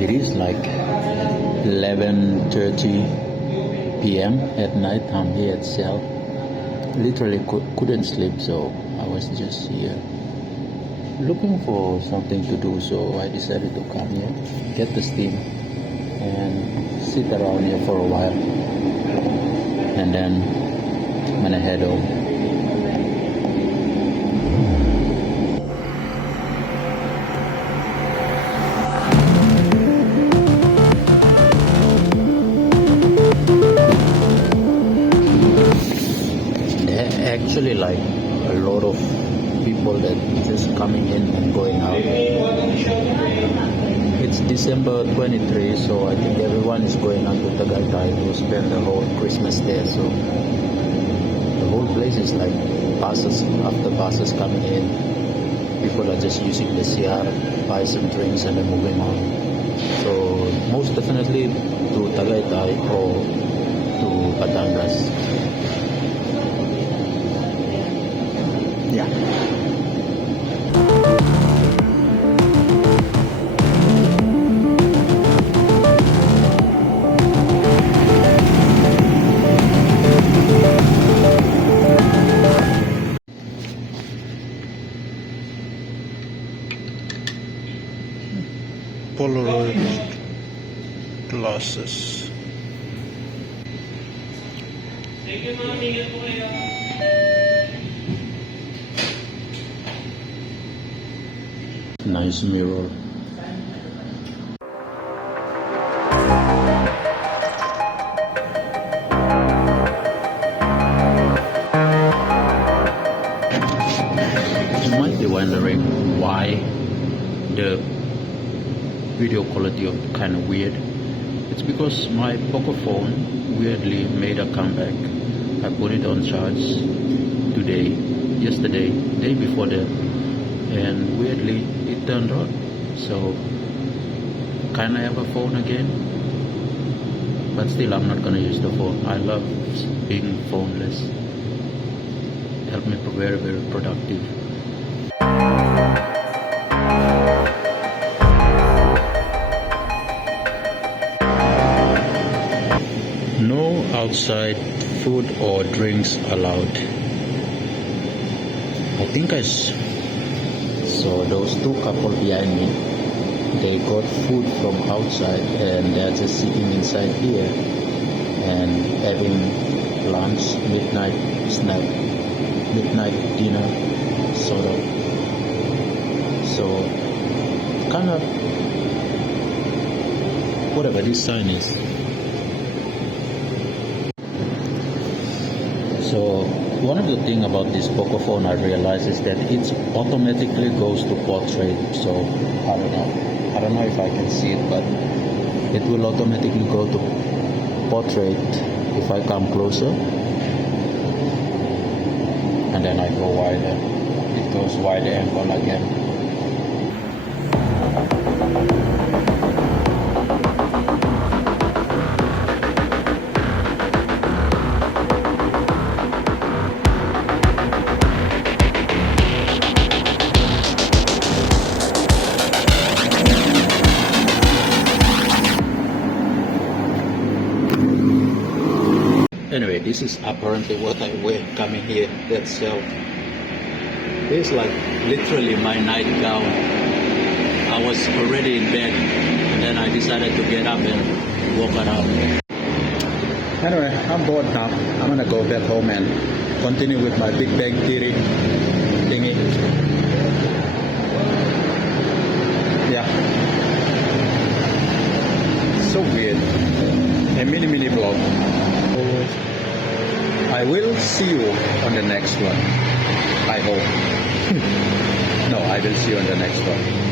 It is like 11:30 p.m. at night. I'm here at Seoul. Literally couldn't sleep, so I was just here looking for something to do. So I decided to come here, get the steam, and sit around here for a while, and then I'm gonna head home. Actually, like a lot of people that just coming in and going out. It's December 23, so I think everyone is going on to Tagalia to spend the whole Christmas there. So the whole place is like buses after buses coming in. People are just using the CR, buy some drinks, and then moving on. So most definitely to Tagalia or to Batangas. Yeah. Polaroid glasses. Nice mirror. You might be wondering why the video quality of kind of weird. It's because my Poco phone weirdly made a comeback. I put it on charge yesterday, day before that, and weirdly it turned on. So can I have a phone again? But still, I'm not gonna use the phone. I love being phoneless. It helped me be very, very productive. No outside food or drinks allowed. I think I saw those two couple behind me. They got food from outside and they're just sitting inside here and having lunch, midnight snack, midnight dinner, sort of. So kind of whatever this sign is. So one of the things about this Poco phone I realized is that it automatically goes to portrait. So I don't know if I can see it, but it will automatically go to portrait if I come closer, and then I go wider. It goes wider angle again. Anyway, this is apparently what I wear coming here. That's this is like literally my nightgown. I was already in bed, and then I decided to get up and walk around. Anyway, I'm bored now. I'm gonna go back home and continue with my Big Bang Theory thingy. Yeah. So weird. A mini vlog. I will see you on the next one. I hope. No, I will see you on the next one.